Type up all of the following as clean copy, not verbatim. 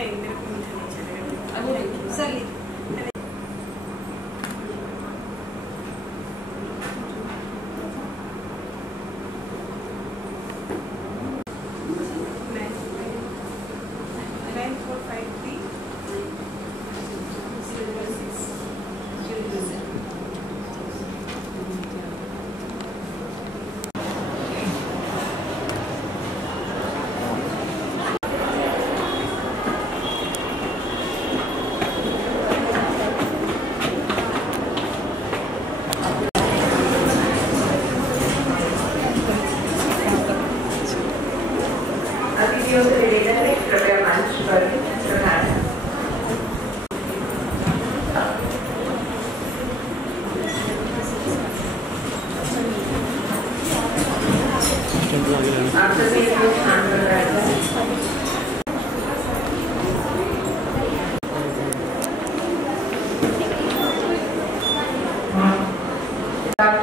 नहीं, मेरे को मीठा नहीं चलेगा। सर अतिथियों से निवेदन है, कृपया मंच पर प्रधान। आप सभी अपने स्थान पर बैठें।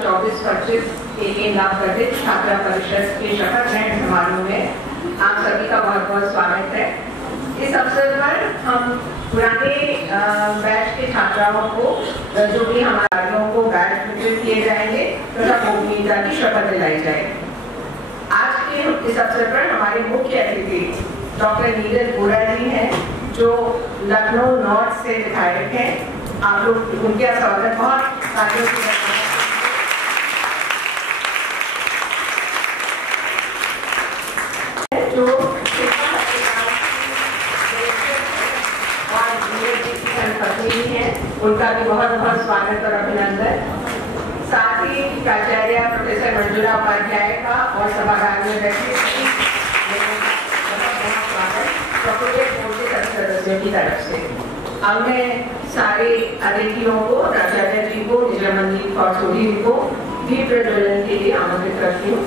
24-25 के लिए लाभ गठित छात्रा परिषद के शपथ ग्रहण समारोह में आप सभी का बहुत बहुत स्वागत है। इस अवसर पर हम पुराने बैच के छात्राओं को जो भी हमारे को बैच वितरित किए जाएंगे तथा गोपनीयता की शपथ दिलाई जाएगी। आज के इस अवसर पर हमारे मुख्य अतिथि डॉक्टर नीरज बोरा जी हैं, जो लखनऊ नॉर्थ से विधायक हैं। आप लोग उनका स्वागत बहुत तालियों से करते हैं। उनका भी बहुत बहुत स्वागत और अभिनंदन। साथ ही प्राचार्य प्रोफेसर मंजुला उपाध्याय का और सभागार में बैठे कॉर्पोरेट बोर्ड के सभी सदस्यों की तरफ से अब मैं सारे अतिथियों को, प्राचार्य जी को, निजामुद्दीन फौजोरी को दीप प्रज्वलन के लिए आमंत्रित करती हूँ।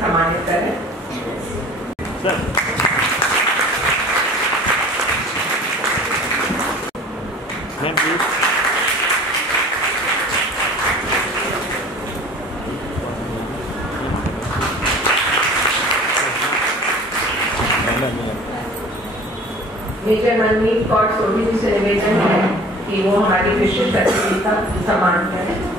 सम्मानित करें। मेजर मनमीत कौर सोनी जी से निवेदन है कि वो हमारी विशिष्ट अतिथि का सम्मान करें।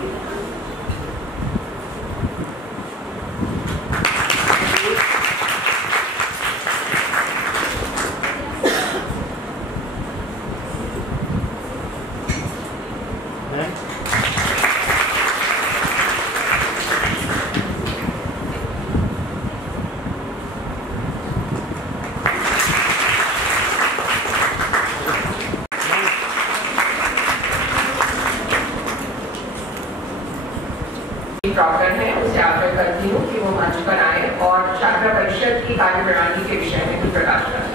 प्रॉक्टर है, उसे आग्रह करती हूँ कि वो मंच पर आए और छात्रा परिषद की कार्यप्रणाली के विषय में भी प्रकाश करें।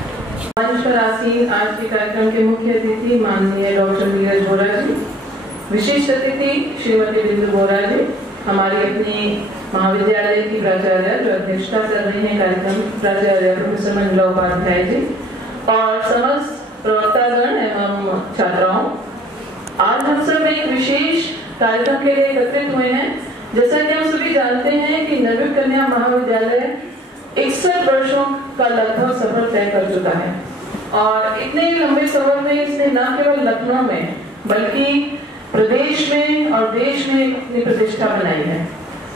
मंच पर आसीन आज के कार्यक्रम के मुख्य अतिथि माननीय डॉक्टर नीरज बोरा जी, विशिष्ट अतिथि श्रीमती बिंदु बोरा जी, हमारी अपनी महाविद्यालय की प्राचार्य जो अध्यक्षता कर रही हैं कार्यक्रम, प्राचार्य प्रोफेसर मंजुला उपाध्याय जी, और समस्त प्रवक्तागण एवं छात्राओं, आज हम सब एक विशेष कार्यक्रम के लिए एकत्रित हुए हैं। जैसा कि हम सभी जानते हैं कि नवयुग कन्या महाविद्यालय 61 वर्षों का लगभग सफर तय कर चुका है और इतने लंबे सफर में इसने न केवल लखनऊ में बल्कि प्रदेश में और देश में अपनी प्रतिष्ठा बनाई है।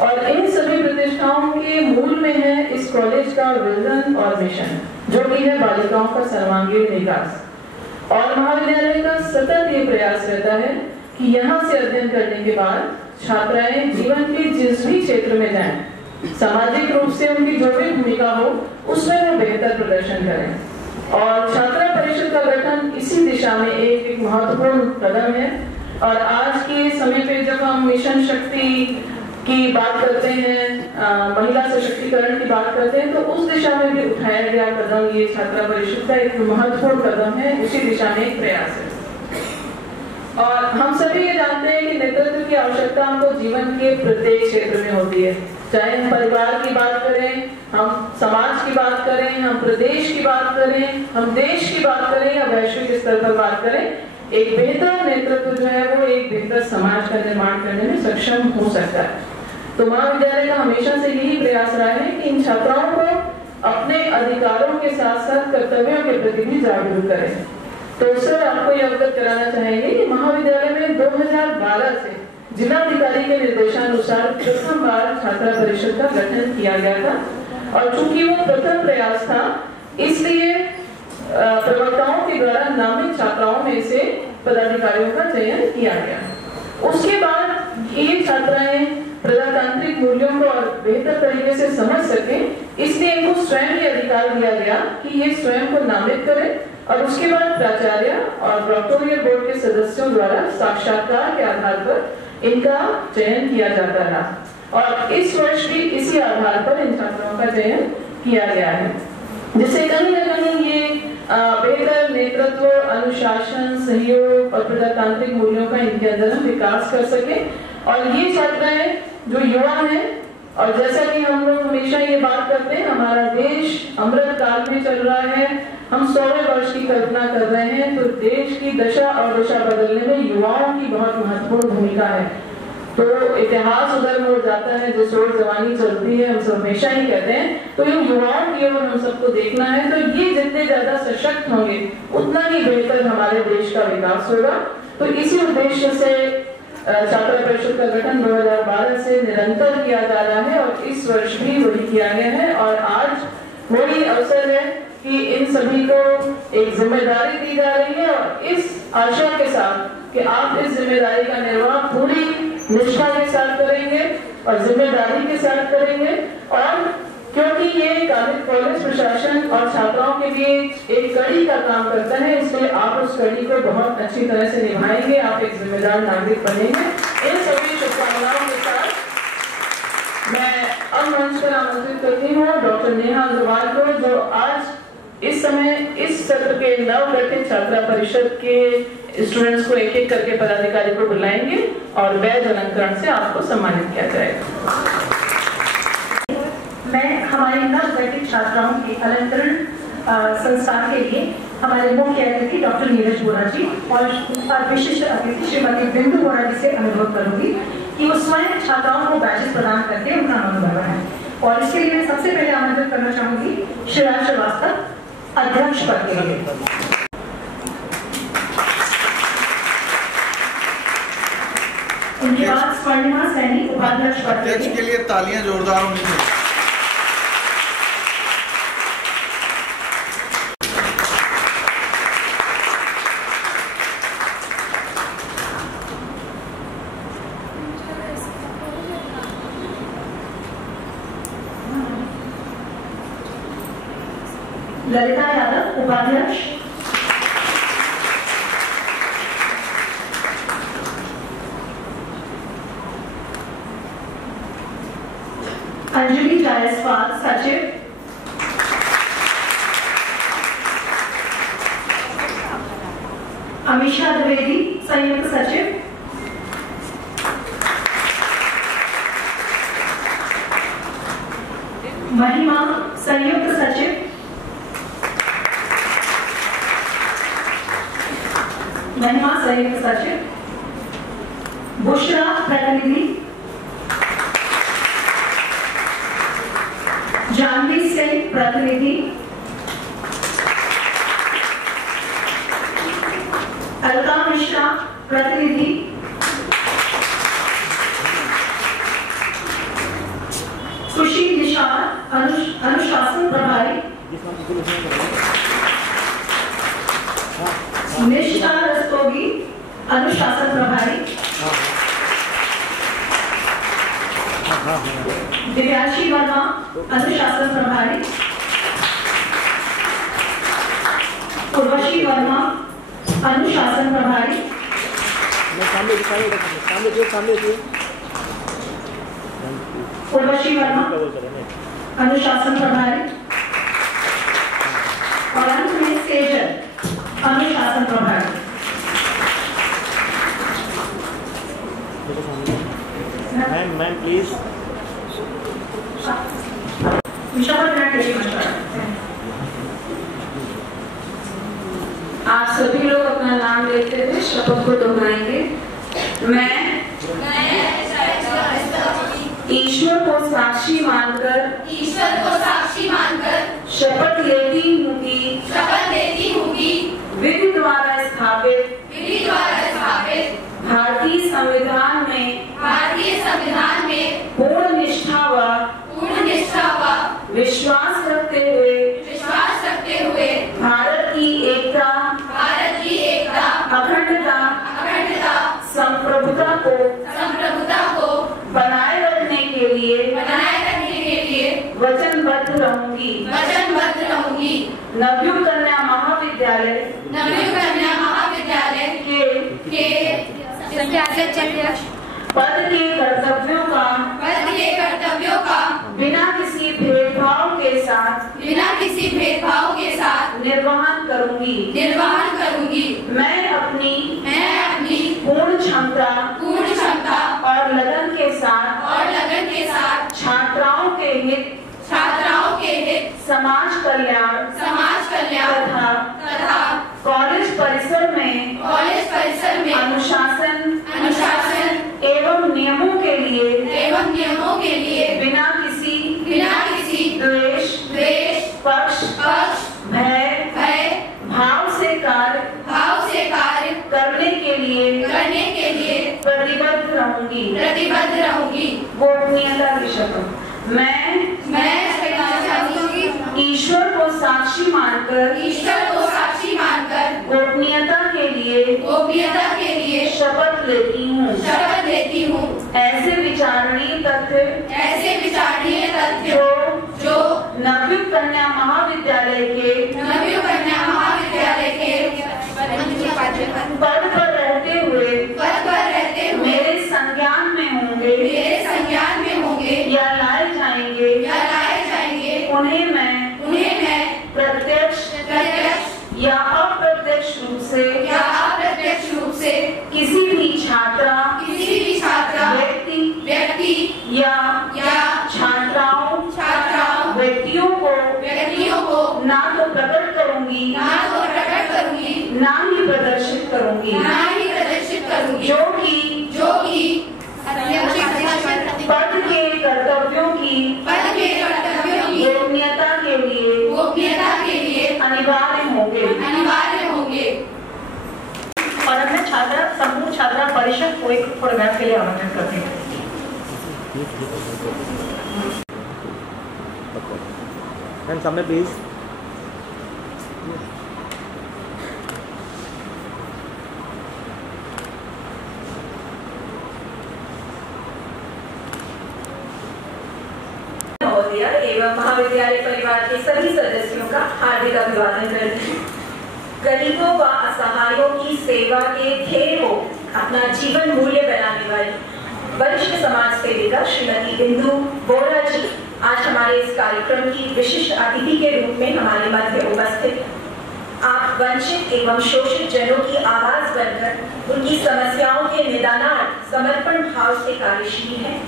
और इन सभी प्रतिष्ठाओं के मूल में है इस कॉलेज का विजन और मिशन, जो कि है बालिकाओं का सर्वांगीण विकास। और महाविद्यालय का सतत ये प्रयास रहता है कि यहाँ से अध्ययन करने के बाद छात्राएं जीवन के जिस भी क्षेत्र में जाएं, सामाजिक रूप से उनकी जो भी भूमिका हो उसमें वो बेहतर प्रदर्शन करें। और छात्रा परिषद का गठन इसी दिशा में एक महत्वपूर्ण कदम है। और आज के समय पे जब हम मिशन शक्ति की बात करते हैं, महिला सशक्तिकरण की बात करते हैं, तो उस दिशा में भी उठाया गया कदम ये छात्रा परिषद का एक महत्वपूर्ण कदम है, उसी दिशा में एक प्रयास है। और हम सभी ये जानते हैं कि नेतृत्व की आवश्यकता हमको जीवन के प्रत्येक क्षेत्र में होती है, चाहे हम परिवार की बात करें, हम समाज की बात करें, हम प्रदेश की बात करें, हम देश की बात करें या वैश्विक स्तर पर बात करें। एक बेहतर नेतृत्व जो है वो एक बेहतर समाज का निर्माण करने में सक्षम हो सकता है। तो महाविद्यालय का हमेशा से यही प्रयास रहा है कि इन छात्राओं को अपने अधिकारों के साथ साथ कर्तव्यों के प्रति भी जागरूक करें। तो सर, आपको ये अवगत कराना चाहेंगे कि महाविद्यालय में 2012 से जिलाधिकारी के निर्देशानुसार प्रथम बार छात्रा परिषद का गठन किया गया था। और चूंकि वो प्रथम प्रयास था, इसलिए प्रवक्ताओं के द्वारा नामित छात्राओं में से पदाधिकारियों का चयन किया गया। उसके बाद ये छात्राएं प्रजातांत्रिक मूल्यों को और बेहतर तरीके से समझ सकें, इसलिए इनको स्वयं ये अधिकार दिया गया कि ये स्वयं को नामित करें। और उसके बाद प्राचार्य और प्रोक्टोरियल बोर्ड के सदस्यों द्वारा साक्षात्कार के आधार पर इनका चयन किया जाता रहा। और इस वर्ष भी इसी आधार पर इन छात्राओं का चयन किया गया है, जिससे कहीं न कहीं ये बेहतर नेतृत्व, अनुशासन, सहयोग और प्रजातांत्रिक मूल्यों का इनके अंदर हम विकास कर सके। और ये छात्राएं जो युवा हैं, और जैसा कि हम लोग हमेशा ये बात करते हैं, हमारा देश अमृत काल में चल रहा है, हम 100वें वर्ष की कल्पना कर रहे हैं, तो देश की दशा और दिशा बदलने में युवाओं की बहुत महत्वपूर्ण भूमिका है। तो इतिहास उधर मुड़ जाता है, जिस ओर जवानी चलती है, हम सब हमेशा ही कहते हैं। तो इन युवाओं की ओर हम सबको देखना है। तो ये जितने ज्यादा सशक्त होंगे उतना ही बेहतर हमारे देश का विकास होगा। तो इसी उद्देश्य से छात्रा परिषद का गठन 2012 से निरंतर किया जा रहा है और इस वर्ष भी वही किया गया है। और आज वही अवसर है कि इन सभी को एक जिम्मेदारी दी जा रही है, और इस आशा के साथ कि आप इस जिम्मेदारी का निर्वाह पूरी निष्ठा के साथ करेंगे और जिम्मेदारी के साथ करेंगे। और क्योंकि ये कॉलेज प्रशासन और छात्राओं के बीच एक कड़ी का काम करता है, इसलिए आप उस कड़ी को बहुत अच्छी तरह से निभाएंगे, आप एक जिम्मेदार नागरिक बनेंगे। इन सभी शुभकामनाओं के साथ मैं अब मंच पर आमंत्रित करती हूँ डॉक्टर नेहा अग्रवाल को, जो आज इस समय इस सत्र के नवगठित छात्रा परिषद के स्टूडेंट्स को एक एक करके पदाधिकारी को बुलाएंगे और बैज अलंकरण से आपको सम्मानित किया जाएगा। मैं हमारे नवगठित छात्राओं के अलंकरण संस्कार के लिए हमारे मुख्य अतिथि डॉक्टर नीरज बोरा जी और विशिष्ट अतिथि श्रीमती बिंदु बोरा जी से अनुरोध करूंगी कि वो स्वयं छात्राओं को बैचेस प्रदान करके उनका अनुभव बढ़ाएं। और इसके लिए मैं सबसे पहले आमंत्रित करना चाहूंगी शिवराज श्रीवास्तव, अध्यक्ष पद के लिए। उनके बाद स्वर्णिमा सैनी, उपाध्यक्ष पद के लिए तालियां जोरदार होनी चाहिए। ललिता यादव, उपाध्यक्ष। अंजलि जायसवाल, सचिव। अमीषा द्विवेदी, संयुक्त सचिव। महिमा संयुक्त सचिव, महिमा संयुक्त सचिव, बुशरा प्रतिनिधि, जानवी सिंह प्रतिनिधि, अलका मिश्रा प्रतिनिधि, खुशी निशार अनुशासन प्रभारी, निष्ठा रस्तोगी अनुशासन प्रभारी, दिव्यांशी वर्मा अनुशासन प्रभारी, उर्वशी वर्मा अनुशासन प्रभारी, उर्वशी वर्मा अनुशासन प्रभारी और अंत में सेजल अनुशासन प्रभारी। मैम प्लीज आप सभी लोग अपना नाम लेते हुए शपथ को दोहराएंगे। मैं ईश्वर को साक्षी मानकर शपथ लेती हूँ कि विधि द्वारा स्थापित भारतीय संविधान में पूर्ण निष्ठा व विश्वास रखते हुए भारत की एकता अखंडता संप्रभुता को बनाए रखने के लिए वचनबद्ध रहूंगी। नवयुग कन्या महाविद्यालय के पद के कर्तव्यों का बिना किसी भेदभाव के साथ निर्वहन करूंगी। मैं अपनी पूर्ण क्षमता और लगन के साथ छात्राओं के हित समाज कल्याण तथा कॉलेज परिसर में अनुशासन एवं नियमों के लिए बिना किसी द्वेष पक्ष भय भाव से कार्य करने के लिए प्रतिबद्ध रहूंगी। गोपनीयता की शपथ। मैं ईश्वर को साक्षी मानकर गोपनीयता के लिए शपथ लेती हूँ। ऐसे विचारणीय तथ्य जो नवयुग कन्या महाविद्यालय के पद पर रहते हुए मेरे संज्ञान में होंगे या लाए जाएंगे उन्हें मैं प्रत्यक्ष या अप्रत्यक्ष रूप से किसी भी छात्रा व्यक्ति या छात्राओं व्यक्तियों को ना तो प्रकट करूंगी ना ही प्रदर्शित करूंगी जो कि पद के कर्तव्यों की गोपनीयता के लिए अनिवार्य होंगे। और अब मैं समूह छात्रा परिषद को एक प्रोग्राम के लिए आमंत्रित करती हूँ। मैम सामने प्लीज। एवं महाविद्यालय परिवार के सभी सदस्यों का हार्दिक अभिवादन करते हैं। गरीबों व असहायों की सेवा के ध्येय को अपना जीवन मूल्य बनाने वाली वरिष्ठ समाज सेविका श्रीमती बिंदु बोरा जी आज हमारे इस कार्यक्रम की विशिष्ट अतिथि के रूप में हमारे मध्य उपस्थित हैं। आप वंचित एवं शोषित जनों की आवाज बनकर उनकी समस्याओं के निदानार्थ समर्पण भाव से कार्यशील हैं।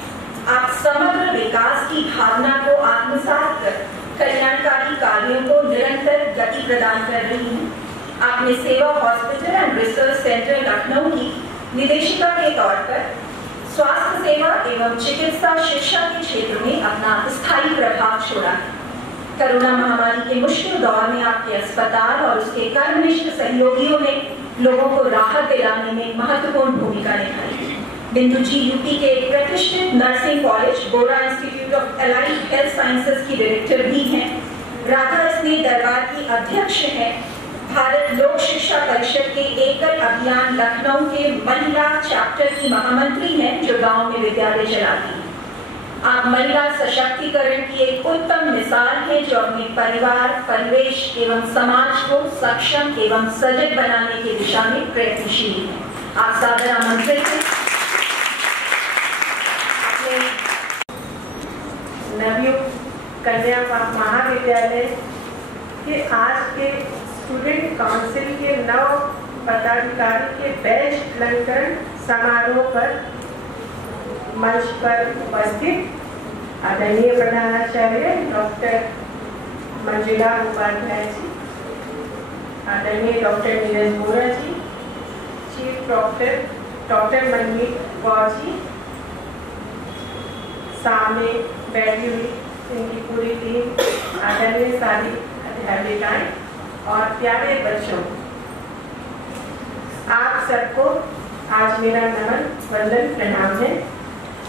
आप समग्र विकास की भावना को आत्मसात कर कल्याणकारी कार्यों को निरंतर गति प्रदान कर रही हैं। आपने सेवा hospital and research centre Lucknow की निदेशिका के तौर पर स्वास्थ्य सेवा एवं चिकित्सा शिक्षा के क्षेत्र में अपना स्थायी प्रभाव छोड़ा है। कोरोना महामारी के मुश्किल दौर में आपके अस्पताल और उसके कर्मनिष्ठ सहयोगियों ने लोगों को राहत दिलाने में महत्वपूर्ण भूमिका निभाई। बिंदु जी यूपी के एक प्रतिष्ठित नर्सिंग कॉलेज गोरा institute of allied health sciences की डायरेक्टर भी हैं। राधा स्नेह दरबार की अध्यक्ष हैं। भारत लोक शिक्षा परिषद के एकल अभियान लखनऊ के महिला चैप्टर की महामंत्री हैं, जो गांव में विद्यालय चलाती हैं। आप महिला सशक्तिकरण की एक उत्तम मिसाल है, जो अपने परिवार, परिवेश एवं समाज को सक्षम एवं सजग बनाने की दिशा में प्रयत्नशील हैं। आप सादर आमंत्रित हैं। अपने नवयुक्त कन्या महाविद्यालय के आज के स्टूडेंट काउंसिल के नव पदाधिकारी के बैच अलंकरण समारोह पर मंच पर उपस्थित आदरणीय प्रधानाचार्य डॉक्टर मंजुला उपाध्याय जी, आदरणीय डॉक्टर नीरज बोरा जी, चीफ डॉक्टर मनमीत कौर जी, सामने बैठी हुई इनकी पूरी टीम, आदरणीय सारी अध्यापिकाएं और प्यारे बच्चों, आप सबको आज मेरा नमन वंदन प्रणाम है।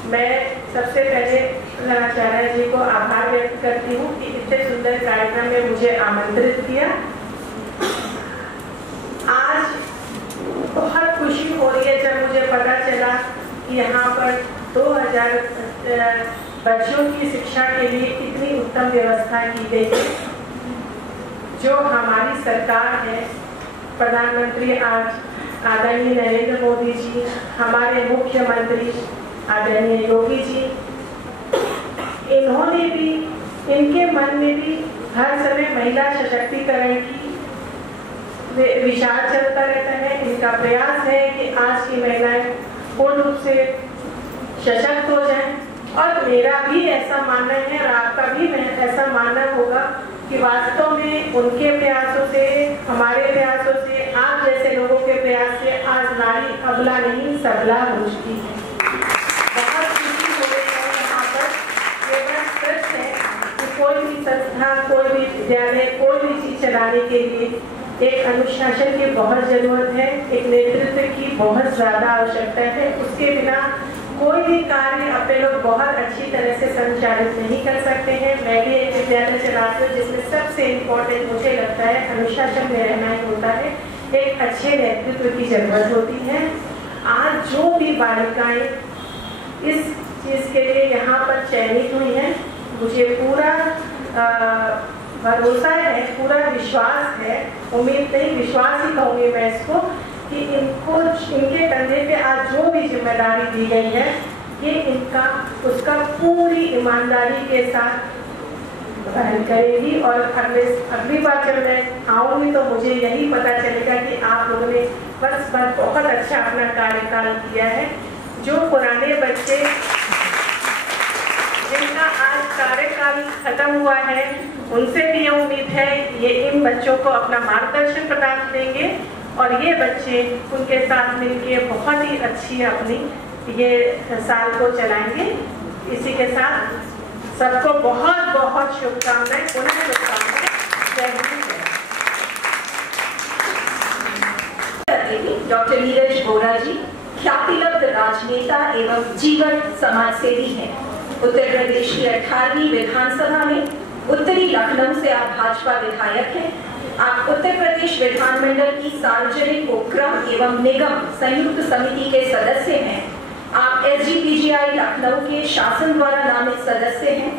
मैं सबसे पहले प्रधानाचार्य जी को आभार व्यक्त करती हूँ कि इतने सुंदर कार्यक्रम में मुझे आमंत्रित किया। आज बहुत खुशी हो रही है जब मुझे पता चला कि यहाँ पर 2000 बच्चों की शिक्षा के लिए इतनी उत्तम व्यवस्था की गई है। जो हमारी सरकार है, प्रधानमंत्री आज आदरणीय नरेंद्र मोदी जी, हमारे मुख्यमंत्री आदरणीय योगी जी, इन्होंने भी, इनके मन में भी हर समय महिला सशक्तिकरण की विचार चलता रहता है। इनका प्रयास है कि आज की महिलाएं पूर्ण रूप से सशक्त हो जाएं। और मेरा भी ऐसा मानना है और आपका भी ऐसा मानना होगा कि वास्तव में उनके प्रयासों से, हमारे प्रयासों से, आप जैसे लोगों के प्रयास से आज नारी अबला नहीं सबला हो चुकी है। बहुत खुशी हो रही है यहाँ पर। ये बात सच है कि कोई भी संस्था, कोई भी विद्यालय, कोई भी चीज चलाने के लिए एक अनुशासन की बहुत जरूरत है, एक नेतृत्व की बहुत ज्यादा आवश्यकता है। उसके बिना कोई भी कार्य अपने लोग बहुत अच्छी तरह से संचालित नहीं कर सकते हैं। मैं भी एक विद्यालय चलाती हूँ जिसमें सबसे इम्पोर्टेंट मुझे लगता है अनुशासन में रहना ही होता है। एक अच्छे नेतृत्व की जरूरत होती है। आज जो भी बालिकाएं इस चीज के लिए यहाँ पर चयनित हुई हैं, मुझे पूरा भरोसा है, पूरा विश्वास है, उम्मीद नहीं विश्वास ही कहूँगी मैं इसको, कि इनको, इनके कंधे पे आज जो भी जिम्मेदारी दी गई है, ये इनका उसका पूरी ईमानदारी के साथ वहन करेगी। और अगली बार जब मैं आऊँगी तो मुझे यही पता चलेगा कि आप लोगों ने वर्ष भर बहुत अच्छा अपना कार्यकाल किया है। जो पुराने बच्चे जिनका आज कार्यकाल खत्म हुआ है, उनसे भी ये उम्मीद है ये इन बच्चों को अपना मार्गदर्शन प्रदान देंगे और ये बच्चे उनके साथ मिलके बहुत ही अच्छी अपनी ये साल को चलाएंगे। इसी के साथ सबको बहुत बहुत शुभकामनाएं, पुनः शुभकामनाएं। जय हिंद। डॉक्टर नीरज बोरा जी ख्यातिलब्ध राजनेता एवं जीवन समाज सेवी हैं। उत्तर प्रदेश की 18वीं विधानसभा में उत्तरी लखनऊ से आप भाजपा विधायक हैं। आप उत्तर प्रदेश विधानमंडल की सार्वजनिक उपक्रम एवं निगम संयुक्त समिति के सदस्य हैं। आप SGPGI लखनऊ के शासन द्वारा नामित सदस्य हैं।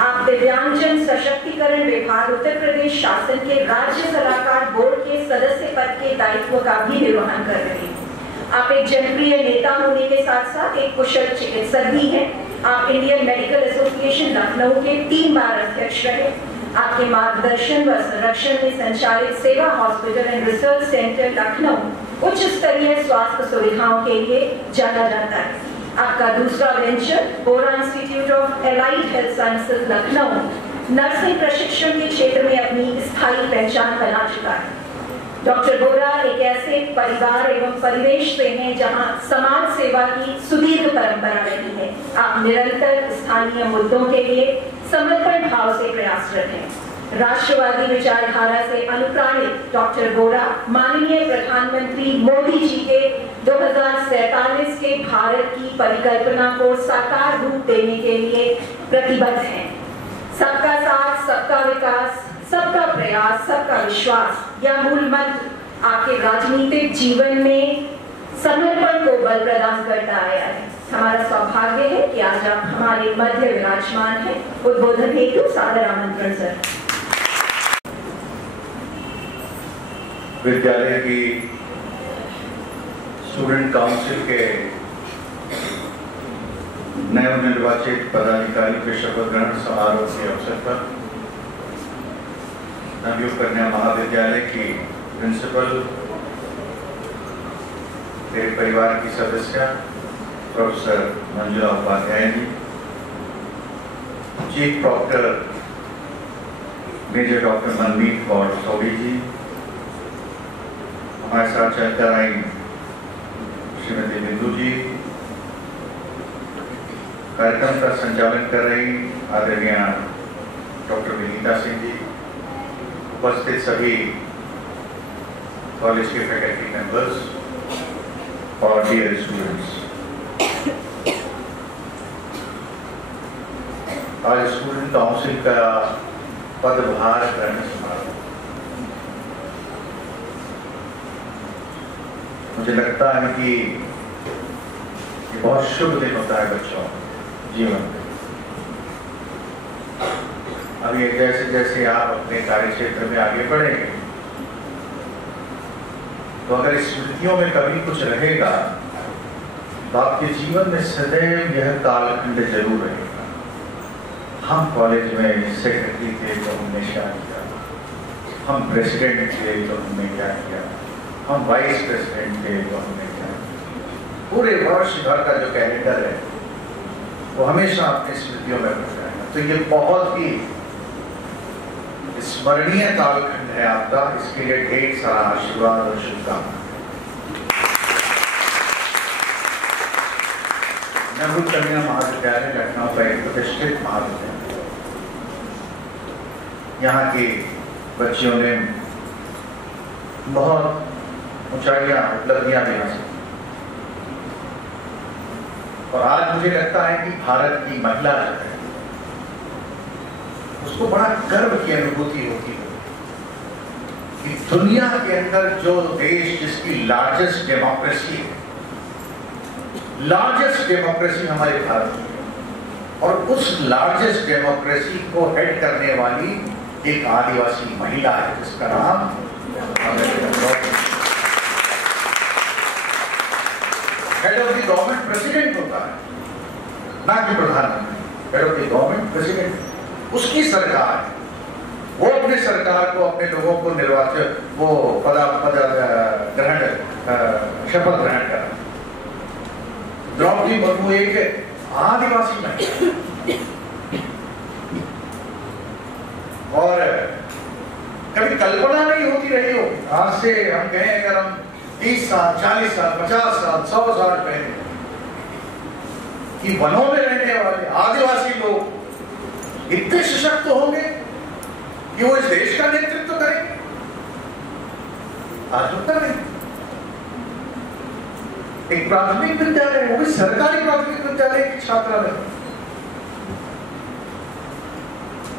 आप दिव्यांगजन सशक्तिकरण विभाग उत्तर प्रदेश शासन के राज्य सलाहकार बोर्ड के सदस्य पद के दायित्व का भी निर्वहन कर रहे हैं। आप एक जनप्रिय नेता होने के साथ साथ एक कुशल चिकित्सक भी हैं। आप इंडियन मेडिकल एसोसिएशन लखनऊ के 3 बार अध्यक्ष रहे। आपके मार्गदर्शन व संरक्षण में संचालित सेवा hospital and research centre Lucknow उच्च स्तरीय स्वास्थ्य सुविधाओं के लिए जाना जाता है। आपका दूसरा venture Bora institute of allied health sciences Lucknow nursing प्रशिक्षण के क्षेत्र में अपनी स्थायी पहचान बना चुका है। डॉक्टर बोरा एक ऐसे परिवार एवं परिवेश से हैं जहां समाज सेवा की सुदीर्घ परंपरा रही है। आप निरंतर स्थानीय मुद्दों के लिए समर्पण भाव से प्रयासरत हैं। राष्ट्रवादी विचारधारा से अनुप्राणित डॉक्टर बोरा माननीय प्रधानमंत्री मोदी जी के 2047 के भारत की परिकल्पना को साकार रूप देने के लिए प्रतिबद्ध हैं। सबका साथ, सबका विकास, सबका प्रयास, सबका विश्वास यह मूल मंत्र आपके राजनीतिक जीवन में समर्पण को बल प्रदान करता आया है। हमारा सौभाग्य है कि आज आप हमारे मध्य विराजमान हैं। उद्बोधन हेतु सादर आमंत्रण सर। विद्यालय की स्टूडेंट काउंसिल के नवनिर्वाचित पदाधिकारी के शपथ ग्रहण समारोह के अवसर पर नवयुग कन्या महाविद्यालय की प्रिंसिपल, मेरे परिवार की सदस्य professor Manjula Upadhyay ji, chief proctor major doctor मनमीत कौर सोडी जी, हमारे साथ चलकर आई श्रीमती बिंदु जी, कार्यक्रम का संचालन कर रही आदरणीय डॉक्टर विनीता सिंह जी, उपस्थित सभी कॉलेज के फैकल्टी मेंबर्स और डियर स्टूडेंट्स। आज स्टूडेंट काउंसिल का पदभार ग्रहण समारोह, मुझे लगता है कि ये बहुत शुभ दिन होता है बच्चों जीवन में। अब ये जैसे जैसे आप अपने कार्य क्षेत्र में आगे बढ़ेंगे तो अगर स्मृतियों में कभी कुछ रहेगा तो आपके जीवन में सदैव यह कालखंड जरूर रहेगा। हम कॉलेज में सेक्रेटरी थे तो हमने क्या किया, हम प्रेसिडेंट थे तो हमने क्या किया, हम वाइस प्रेसिडेंट थे तो हमने क्या किया। पूरे वर्ष भर का जो कैलेंडर है वो हमेशा अपनी स्मृतियों में बन जाएगा। तो ये बहुत ही स्मरणीय कालखंड है आपका, इसके लिए ढेर सारा आशीर्वाद और शुभकामना। नवयुग कन्या महाविद्यालय लखनऊ का एक प्रतिष्ठित महाविद्यालय, यहाँ के बच्चियों ने बहुत ऊंचाइयां उपलब्धियां भी हासिल, और आज मुझे लगता है कि भारत की महिला जो है उसको बड़ा गर्व की अनुभूति होती है कि दुनिया के अंदर जो देश जिसकी लार्जेस्ट डेमोक्रेसी हमारे भारत की है, और उस लार्जेस्ट डेमोक्रेसी को हेड करने वाली एक आदिवासी महिला है जिसका नाम head of the government president होता है, ना कि प्रधानमंत्री। Head of the government president, उसकी सरकार है, वो अपने सरकार को, अपने लोगों को निर्वाचित, वो शपथ ग्रहण कर। द्रौपदी मुर्मू एक आदिवासी महिला, और कभी कल्पना नहीं होती रही हो, आज से हम कहें अगर हम 30 साल 40 साल 50 साल 100 साल पहले कि वनों में रहने वाले आदिवासी लोग इतने सशक्त होंगे कि वो इस देश का नेतृत्व करेंगे, आज होता नहीं। एक प्राथमिक विद्यालय, वो भी सरकारी प्राथमिक विद्यालय की छात्रा में,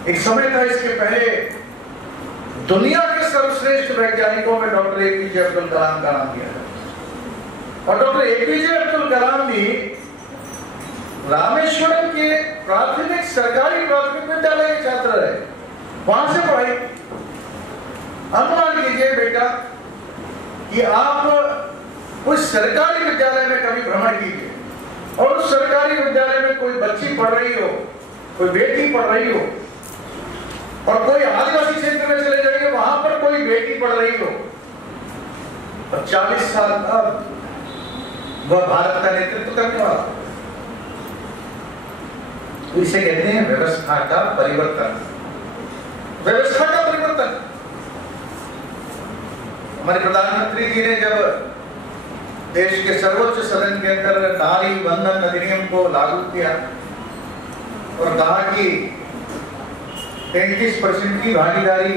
एक समय था इसके पहले दुनिया के सर्वश्रेष्ठ वैज्ञानिकों में डॉक्टर एपीजे अब्दुल कलाम का नाम दिया था, और डॉक्टर एपीजे अब्दुल कलाम भी रामेश्वरम के प्राथमिक सरकारी प्राथमिक विद्यालय के छात्र रहे, वहां से पढ़ाई। अनुमान कीजिए बेटा कि आप उस सरकारी विद्यालय में कभी भ्रमण कीजिए, और उस सरकारी विद्यालय में कोई बच्ची पढ़ रही हो, कोई बेटी पढ़ रही हो, और कोई आदिवासी क्षेत्र में चले जाइए, वहां पर कोई बेटी पढ़ रही हो, और 40 साल अब वह भारत का नेतृत्व करने वाला, तो इसे कहते हैं व्यवस्था का परिवर्तन। व्यवस्था का परिवर्तन। हमारे प्रधानमंत्री जी ने जब देश के सर्वोच्च सदन के अंदर नारी बंधन अधिनियम को लागू किया और कहा कि 33% की भागीदारी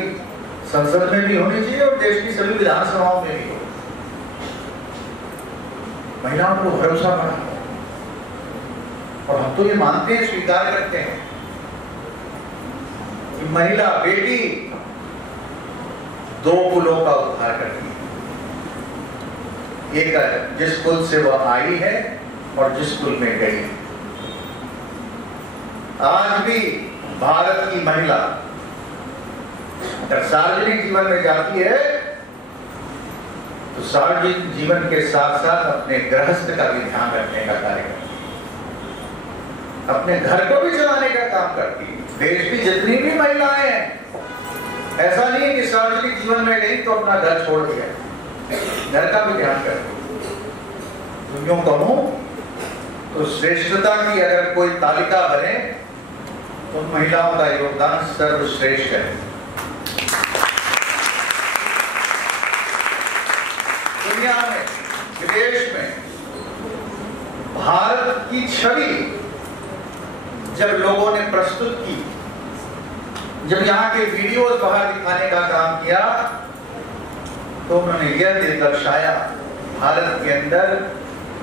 संसद में भी होनी चाहिए और देश की सभी विधानसभाओं में भी हो, महिलाओं को भरोसा बढ़ा। और हम तो ये मानते हैं, स्वीकार करते हैं कि महिला बेटी 2 कुलों का उद्धार करती है। एक जिस कुल से वह आई है और जिस कुल में गई। आज भी भारत की महिला अगर सार्वजनिक जीवन में जाती है तो सार्वजनिक जीवन के साथ साथ अपने गृहस्थ का भी ध्यान रखने का कार्य करती है, अपने घर को भी चलाने का काम करती है। देश की जितनी भी महिलाएं हैं, ऐसा नहीं है कि सार्वजनिक जीवन में गई तो अपना घर छोड़ दिया, घर का भी ध्यान करती है। तो यूं कहूं तो श्रेष्ठता की अगर कोई तालिका बने तो महिलाओं का योगदान सर्वश्रेष्ठ है। दुनिया में, विदेश में भारत की छवि जब लोगों ने प्रस्तुत की, जब यहाँ के वीडियोस बाहर दिखाने का काम किया, तो उन्होंने यह दर्शाया भारत के अंदर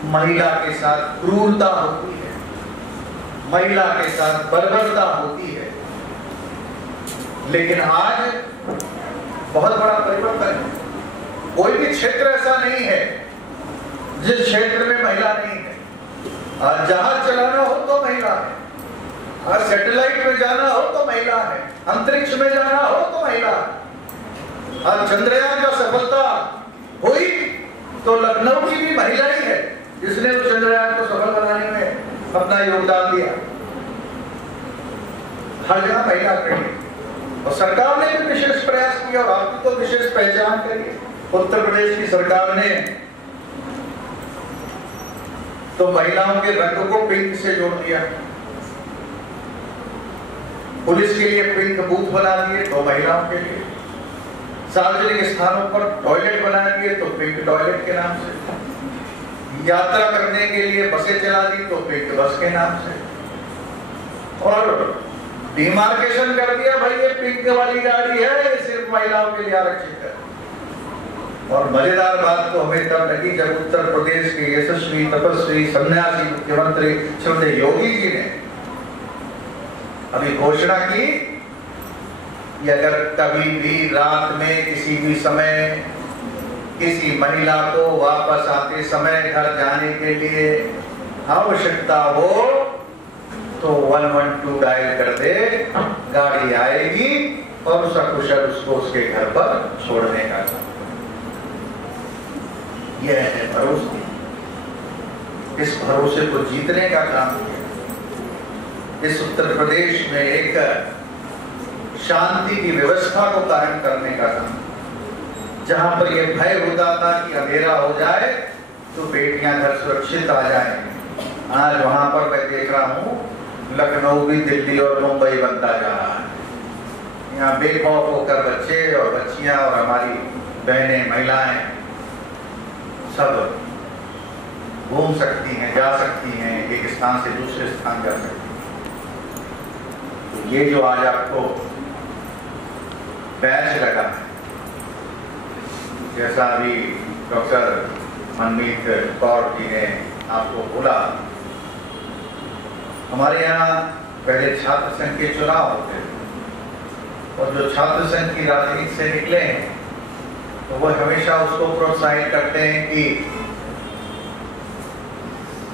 महिला के साथ क्रूरता होती है, महिला के साथ बर्बरता होती है। लेकिन आज बहुत बड़ा परिवर्तन है। कोई भी क्षेत्र ऐसा नहीं है जिस क्षेत्र में महिला नहीं है। आज जहाज चलाना हो तो महिला है, आज सैटेलाइट में जाना हो तो महिला है, अंतरिक्ष में जाना हो तो महिला है। आज चंद्रयान का सफलता हुई तो लखनऊ की भी महिला ही है जिसने उस चंद्रयान को सफल बनाने में अपना योगदान दिया। हर जगह महिला खड़ी और सरकार ने भी विशेष प्रयास किया और आपकी तो विशेष पहचान करिए। उत्तर प्रदेश की सरकार ने तो महिलाओं के रंग को पिंक से जोड़ दिया, पुलिस के लिए पिंक बूथ बना दिए तो महिलाओं के लिए, सार्वजनिक स्थानों पर टॉयलेट बना दिए तो पिंक टॉयलेट के नाम से, यात्रा करने के लिए बसें चला दी तो पिंक बस के नाम से, और डिमार्केशन कर दिया भाई ये पिंक वाली गाड़ी है, ये सिर्फ महिलाओं के लिए आरक्षित है। और मजेदार बात तो हमें तब लगी जब उत्तर प्रदेश के यशस्वी तपस्वी सन्यासी मुख्यमंत्री श्रीमती योगी जी ने अभी घोषणा की कि अगर कभी भी रात में किसी भी समय किसी महिला को वापस आते समय घर जाने के लिए आवश्यकता हो तो 112 डायल कर दे, गाड़ी आएगी और सकुशल उसको उसके घर पर छोड़ने का काम। यह है भरोसा। इस भरोसे को जीतने का काम किया। इस उत्तर प्रदेश में एक शांति की व्यवस्था को कायम करने का काम, जहां पर यह भय होता था कि अंधेरा हो जाए तो बेटियां घर सुरक्षित आ जाएंगी। आज वहां पर मैं देख रहा हूं लखनऊ भी दिल्ली और मुंबई बनता जा रहा है। यहाँ बेखौफ होकर बच्चे और बच्चियां और हमारी बहनें महिलाएं सब घूम सकती हैं, जा सकती हैं, एक स्थान से दूसरे स्थान जा सकती हैं। तो ये जो आज आपको बैच लगा है, जैसा अभी डॉक्टर मनमीत कौर जी ने आपको बोला, हमारे यहाँ पहले छात्र संघ के चुनाव होते थे और जो छात्र संघ की राजनीति से निकले हैं तो वह हमेशा उसको प्रोत्साहित करते हैं कि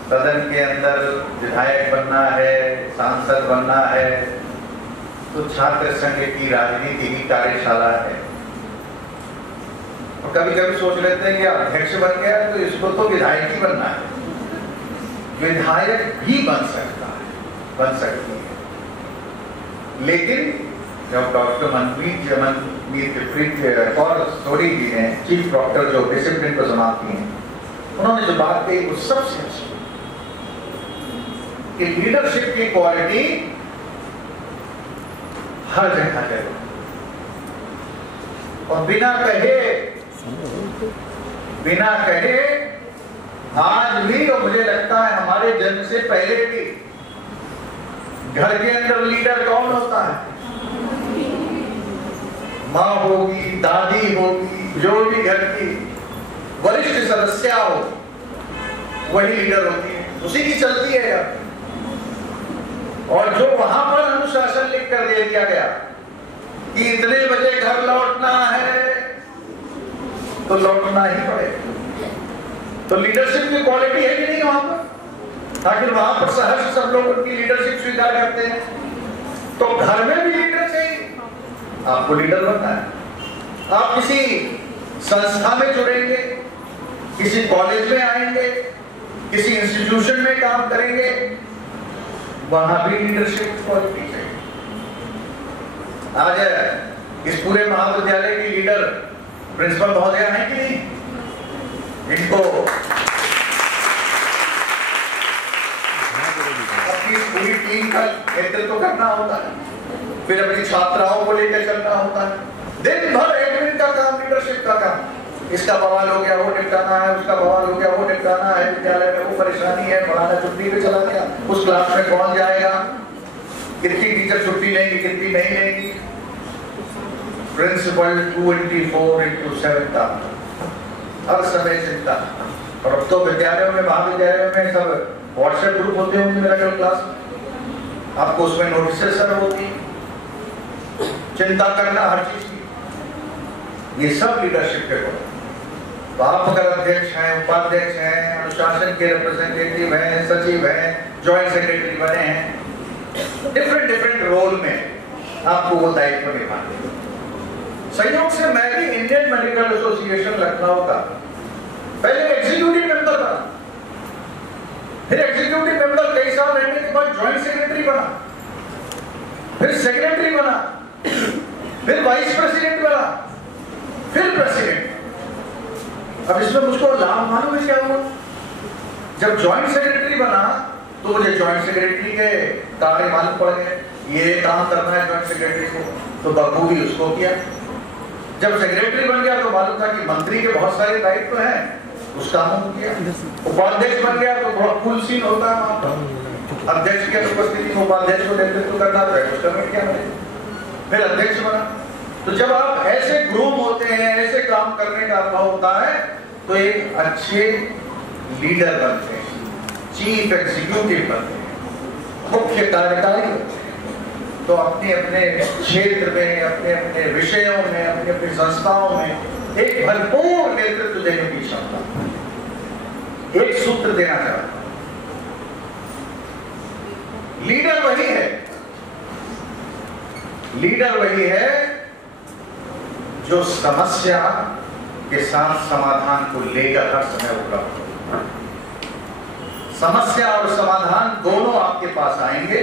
सदन के अंदर विधायक बनना है, सांसद बनना है तो छात्र संघ की राजनीति की कार्यशाला है। और कभी कभी सोच लेते हैं कि अध्यक्ष बन गया तो इसको तो विधायक ही बनना है। विधायक भी बन सकता है, बन सकती है। लेकिन जब डॉक्टर मनमीत कौर सोरी जी ने, चीफ डॉक्टर जो डिसिप्लिन को संभालती हैं, उन्होंने जो बात कही वो सबसे अच्छी। कि लीडरशिप की क्वालिटी हर जगह है और बिना कहे आज भी, और मुझे लगता है हमारे जन्म से पहले भी, घर के अंदर लीडर कौन होता है? माँ होगी, दादी होगी, जो भी घर की वरिष्ठ सदस्य हो वही लीडर होती है, उसी की चलती है यार। और जो वहां पर अनुशासन लिख कर दे दिया गया कि इतने बजे घर लौटना है तो लौटना ही पड़ेगा। तो लीडरशिप की क्वालिटी है कि नहीं वहां पर? आखिर वहां पर सहर्ष सब लोग उनकी लीडरशिप स्वीकार करते हैं। तो घर में भी लीडर चाहिए, आपको लीडर बनना है। आप किसी संस्था में जुड़ेंगे, किसी कॉलेज में आएंगे, किसी इंस्टीट्यूशन में काम करेंगे, वहां भी लीडरशिप क्वालिटी चाहिए। आज इस पूरे महाविद्यालय की लीडर प्रिंसिपल महोदय हैं कि नहीं? इनको अपनी पूरी टीम का नेतृत्व करना होता है, फिर अपनी छात्राओं को लेकर चलना होता है। दिन भर एडमिन का काम, लीडरशिप का काम, इसका बवाल हो गया वो निपटाना है, उसका बवाल हो गया वो निपटाना है, विद्यालय में वो परेशानी है, फलाना छुट्टी पे चला गया, उस क्लास में कौन जाएगा, कितनी टीचर छुट्टी लेंगी, कितनी नहीं लेंगी। प्रिंसिपल 24/7 का हर समय चिंता। और अब तो विद्यालयों में, महाविद्यालयों में सब व्हाट्सएप ग्रुप होते होंगे मेरा ख्याल क्लास, आपको उसमें नोटिस सर्व होती, चिंता करना हर चीज की, ये सब लीडरशिप के गुण। तो आप अगर अध्यक्ष हैं, उपाध्यक्ष हैं, अनुशासन के रिप्रेजेंटेटिव हैं, सचिव हैं, ज्वाइंट सेक्रेटरी बने हैं, डिफरेंट रोल में आपको वो दायित्व निभाने। संयोग से मैं भी इंडियन मेडिकल एसोसिएशन लखनऊ का पहले एग्जीक्यूटिव मेंबर बना, फिर एग्जीक्यूटिव मेंबर कई साल रहने के बाद ज्वाइंट सेक्रेटरी बना, फिर सेक्रेटरी बना, फिर वाइस प्रेसिडेंट बना, फिर प्रेसिडेंट। अब इसमें मुझको लाभ मालूम है क्या हुआ? जब ज्वाइंट सेक्रेटरी बना तो मुझे ज्वाइंट सेक्रेटरी के कार्य मालूम पड़ गए, ये काम करना है ज्वाइंट सेक्रेटरी को, तो बखूबी उसको किया। जब सेक्रेटरी बन गया तो मालूम था कि मंत्री के बहुत सारे दायित्व हैं, उस काम को किया। उपाध्यक्ष बन गया तो थोड़ा फुल सीन होता है वहां पर, अध्यक्ष की उपस्थिति में उपाध्यक्ष को नेतृत्व करना है, फिर अध्यक्ष बना। तो जब आप ऐसे ग्रूम होते हैं, ऐसे काम करने का अनुभव होता है, तो एक अच्छे लीडर बनते हैं, चीफ एग्जीक्यूटिव बनते हैं, मुख्य कार्यकारी बनते हैं। तो अपने अपने क्षेत्र में, अपने अपने विषयों में, अपनी अपनी संस्थाओं में एक भरपूर नेतृत्व देने की क्षमता। एक सूत्र देना चाहता हूं, लीडर वही है जो समस्या के साथ समाधान को लेकर हर समय उपलब्ध हो। समस्या और समाधान दोनों आपके पास आएंगे।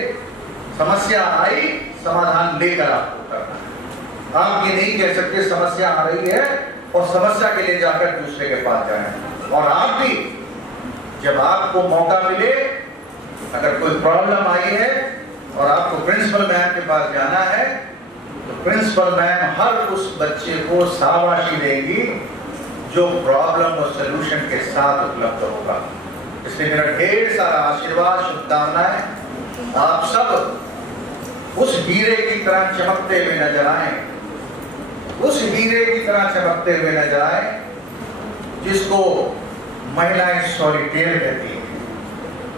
समस्या आई, समाधान लेकर आपको करना है। आप ये नहीं कह सकते समस्या आ रही है और समस्या के लिए जाकर दूसरे के पास जाए। और आप भी जब आपको मौका मिले, अगर कोई प्रॉब्लम आई है और आपको प्रिंसिपल मैम के पास जाना है, तो प्रिंसिपल मैम हर उस बच्चे को शाबाशी देंगी जो प्रॉब्लम और सलूशन के साथ उपलब्ध होगा। इसलिए मेरा ढेर सारा आशीर्वाद, शुभकामनाएं। आप सब उस हीरे की तरह चमकते हुए नजर आए, उस हीरे की तरह चमकते हुए नजर आए जिसको महिलाएं सॉलिटेयर कहती हैं।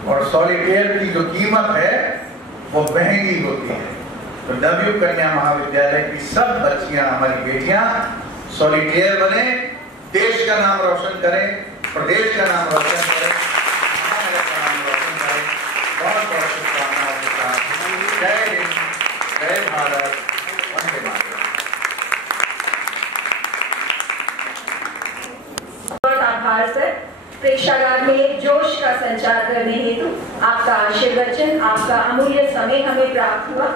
और सॉलिटेयर की जो कीमत है वो महंगी होती है। तो डब्ल्यू कन्या महाविद्यालय की सब बच्चियां, हमारी बेटियां सॉलिटेयर बने, देश का नाम रोशन करें, प्रदेश का नाम रोशन करें, महानगर का नाम रोशन करें। बहुत बहुत शुभकामनाओं के साथ जय हिंद, जय भारत, वंदे मातरम। आभार सर। प्रेक्षागार में जोश का संचार करने हेतु आपका आशीर्वचन, आपका अमूल्य समय हमें प्राप्त हुआ।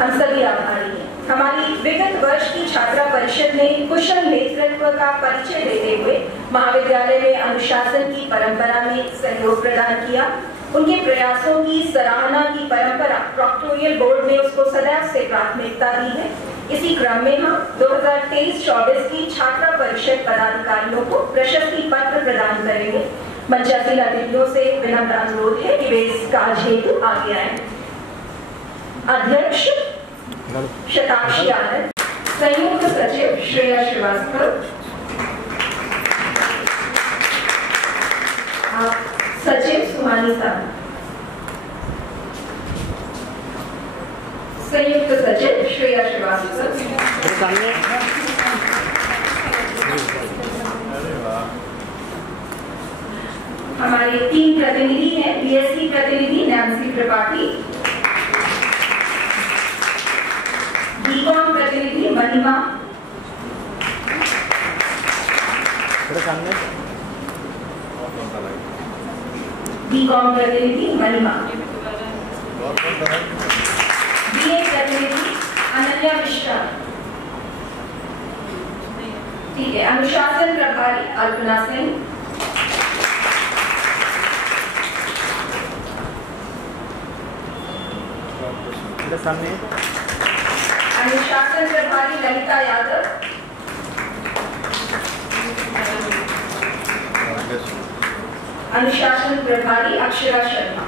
हम सभी आभारी हैं। हमारी विगत वर्ष की छात्रा परिषद ने कुशल नेतृत्व का परिचय देते हुए महाविद्यालय में अनुशासन की परंपरा में सहयोग प्रदान किया। उनके प्रयासों की सराहना की परंपरा प्रोक्टोरियल बोर्ड ने उसको सदैव से प्राथमिकता दी है। इसी क्रम में हम 2023-24 की छात्रा परिषद पदाधिकारियों को प्रशस्ति पत्र प्रदान करेंगे। मंचासीन अतिथियों से विनम्र अनुरोध है कि वे इस कार्य हेतु आगे आए। अध्यक्ष शताक्षी आनंद, संयुक्त सचिव श्रेया श्रीवास्तव, सचिव सुहानी साहब, संयुक्त सचिव श्रेया श्रीवास्तव, हमारे 3 प्रतिनिधि हैं। बीएससी प्रतिनिधि नैन्सी त्रिपाठी, बीकॉम प्रतिनिधि महिमा, बीकॉम प्रतिनिधि महिमा, बीए प्रतिनिधि अनन्या मिश्रा, ठीक है। अनुशासन प्रभारी अल्पना सिंह, अनुशासन प्रभारी ललिता यादव, अनुशासन प्रभारी अक्षरा शर्मा।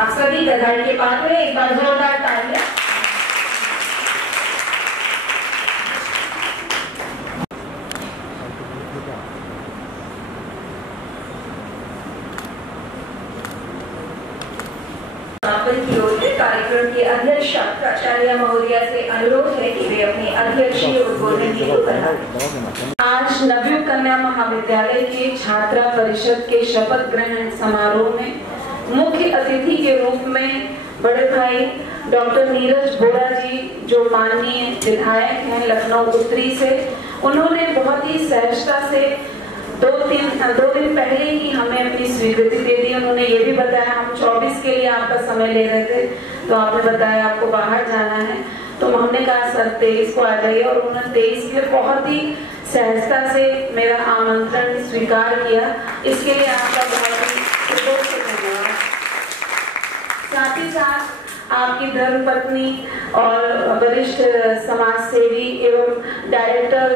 आप सभी बधाई के पात्र हैं, एक बार जोरदार तालियां। की ओर से कार्यक्रम के अध्यक्ष प्राचार्य महोदया से अनुरोध है कि वे अपने अध्यक्षीय उद्बोधन की करें। आज नवयुग कन्या महाविद्यालय के छात्रा परिषद के शपथ ग्रहण समारोह में मुख्य अतिथि के रूप में बड़े भाई डॉक्टर नीरज बोरा जी, जो माननीय विधायक हैं लखनऊ उत्तरी से, उन्होंने बहुत ही सहजता से 2 दिन पहले ही हमें अपनी स्वीकृति दे दी। उन्होंने ये भी बताया, हम 24 के लिए आपका समय ले रहे थे तो आपने बताया आपको बाहर जाना है, तो हमने कहा सर 23 को आ जाइए, और उन्होंने 23 के लिए बहुत ही सहजता से मेरा आमंत्रण स्वीकार किया। इसके लिए आपका बहुत ही धन्यवाद। साथ ही साथ आपकी धर्मपत्नी और वरिष्ठ समाज सेवी एवं डायरेक्टर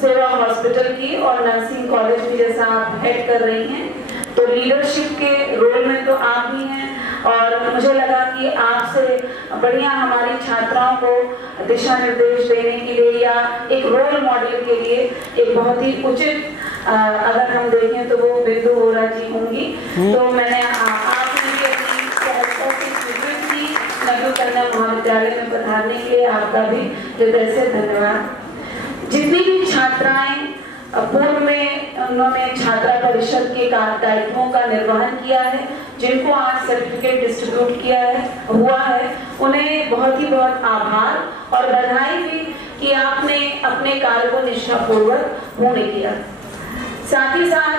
सेवा हॉस्पिटल की और नर्सिंग कॉलेज भी जैसा आप हेड कर रही हैं, तो लीडरशिप के रोल में तो आप ही हैं, और मुझे लगा कि आपसे बढ़िया हमारी छात्राओं को दिशा निर्देश देने के लिए या एक रोल मॉडल के लिए एक बहुत ही उचित अगर हम देखें तो वो बिंदु बोरा जी होंगी। तो मैंने आपने भी अपनी सहजता से स्वीकृति नवयुग कन्या महाविद्यालय में पधारने के लिए आपका भी हृदय से धन्यवाद। जितनी भी छात्राएं पूर्व में उन्होंने छात्रा परिषद के दायित्वों का निर्वहन किया है, जिनको आज सर्टिफिकेट डिस्ट्रीब्यूट हुआ है, उन्हें बहुत ही बहुत आभार और बधाई भी कि आपने अपने कार्य को निष्ठापूर्वक पूर्ण किया। साथ ही साथ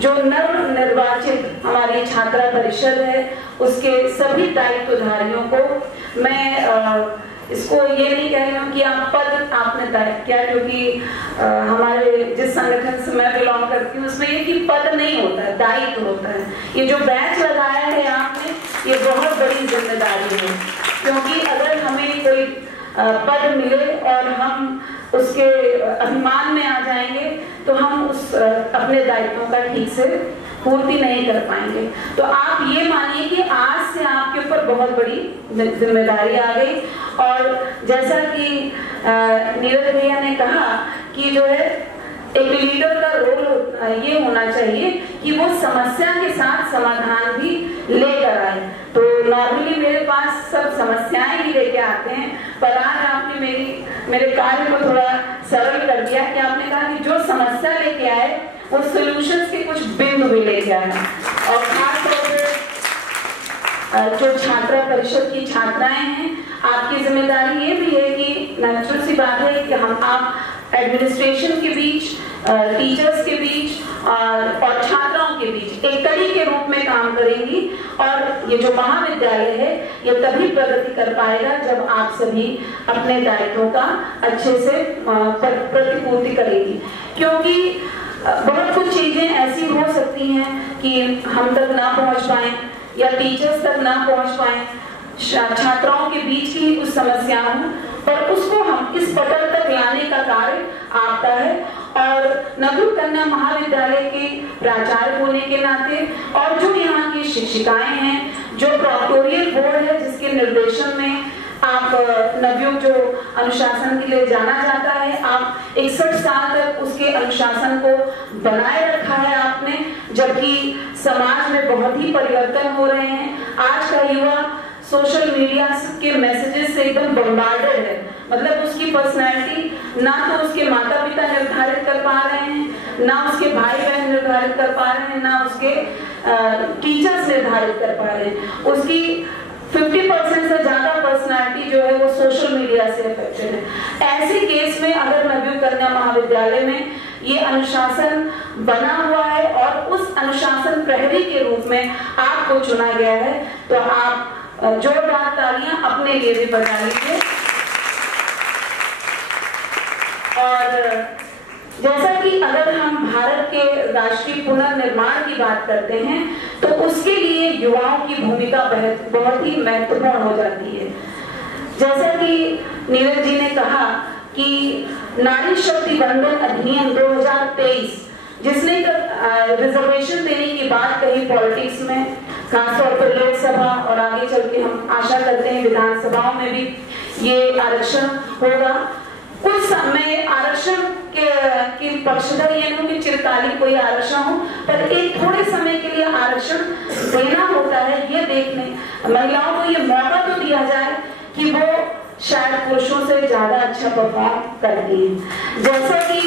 जो नव निर्वाचित हमारी छात्रा परिषद है, उसके सभी दायित्वधारियों को मैं इसको ये नहीं कह रही हूँ कि आप पद आपने तय किया, क्योंकि हमारे जिस संगठन से मैं बिलोंग करती हूँ उसमें ये कि पद नहीं होता है, दायित्व होता है। ये जो बैच लगाया है आपने, ये बहुत बड़ी जिम्मेदारी है, क्योंकि अगर हमें कोई पद मिले और हम उसके अभिमान में आ जाएंगे तो हम उस अपने दायित्वों का ठीक से पूर्ति नहीं कर पाएंगे। तो आप ये मानिए कि आज से आपके ऊपर बहुत बड़ी जिम्मेदारी आ गई, और जैसा कि नीरज भैया ने कहा कि जो है एक लीडर का रोल ये होना चाहिए कि वो समस्या के साथ समाधान भी लेकर आए। तो नॉर्मली मेरे पास सब समस्याएं ही लेके आते हैं, पर आज आपने मेरे कार्य को थोड़ा सरल कर दिया कि आपने कहा कि जो समस्या लेके आए वो सॉल्यूशंस के कुछ बिंदु भी लेके आए। और खासतौर पर जो छात्रा परिषद की छात्राएं हैं, आपकी जिम्मेदारी ये भी है कि नेचुरल सी बात है कि आप एडमिनिस्ट्रेशन के बीच, टीचर्स के बीच और छात्राओं के बीच एक कड़ी के रूप में काम करेंगी, और ये जो महाविद्यालय है ये तभी प्रगति कर पाएगा जब आप सभी अपने दायित्वों का अच्छे से प्रतिपूर्ति करेंगी। क्योंकि बहुत कुछ चीजें ऐसी हो सकती हैं कि हम तक ना पहुंच पाए या टीचर्स तक ना पहुंच पाए, छात्राओं के बीच की कुछ समस्या हो, पर उसको हम इस पटल तक लाने का कार्य आपका है। और नवयुग कन्या महाविद्यालय के प्राचार्य होने के नाते और जो यहाँ की शिक्षिकाएं हैं, जो प्रोक्टोरियल बोर्ड है जिसके निर्देशन में आप नवयुग जो अनुशासन के लिए जाना जाता है, आप 61 साल तक उसके अनुशासन को बनाए रखा है आपने, जबकि समाज में बहुत ही परिवर्तन हो रहे हैं। आज का युवा सोशल मीडिया के मैसेजेस से एकदम बम्बार्डेड है, मतलब उसकी पर्सनैलिटी ना तो उसके माता पिता निर्धारित कर पा रहे हैं, ना उसके भाई बहन निर्धारित कर पा रहे हैं, ना उसके टीचर्स निर्धारित कर पा रहे हैं। उसकी 50% से ज्यादा पर्सनालिटी जो है वो सोशल मीडिया से अफेक्टेड है। ऐसे केस में अगर नवयुग कन्या महाविद्यालय में ये अनुशासन बना हुआ है और उस अनुशासन प्रहरी के रूप में आपको चुना गया है, तो आप जोरदार तालियां अपने लिए भी बजा लीजिए। और जैसा कि अगर हम भारत के राष्ट्रीय पुनर्निर्माण की बात करते हैं तो उसके लिए युवाओं की भूमिका बहुत ही महत्वपूर्ण हो जाती है। जैसा कि नीरज जी ने कहा कि नारी शक्ति बंधन अधिनियम 2023 जिसने रिजर्वेशन देने की बात कही पॉलिटिक्स में, खासतौर पर लोकसभा और आगे चल के हम आशा करते हैं विधानसभाओं में भी ये आरक्षण होगा। कुछ समय आरक्षण के पक्षधर ये नहीं कि चिरकालिक कोई आरक्षण हो, पर एक थोड़े समय के लिए आरक्षण देना होता है, ये देखने महिलाओं को ये मौका तो दिया जाए कि वो शायद पुरुषों से ज्यादा अच्छा परफॉर्म करती है। जैसा कि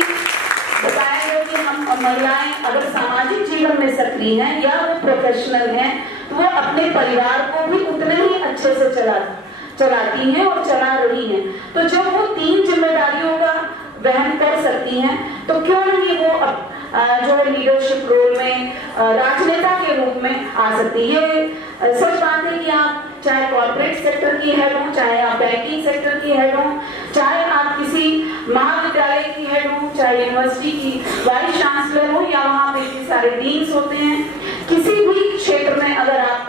बताया गया कि हम महिलाएं अगर सामाजिक जीवन में सक्रिय हैं या वो प्रोफेशनल हैं तो वो अपने परिवार को भी उतने ही अच्छे से चलाती हैं और चला रही हैं। तो जब वो 3 जिम्मेदारियों का वहन कर सकती हैं तो क्यों नहीं वो जो है लीडरशिप रोल में राजनेता के रूप में आ सकती है। सच बात है कि आप चाहे कॉर्पोरेट सेक्टर की हेड हो, चाहे आप बैंकिंग सेक्टर की हेड हो, चाहे आप किसी महाविद्यालय की हेड हो, चाहे यूनिवर्सिटी की वाइस चांसलर हो या वहाँ पे इतने सारे डीन्स होते हैं, किसी भी क्षेत्र में अगर आप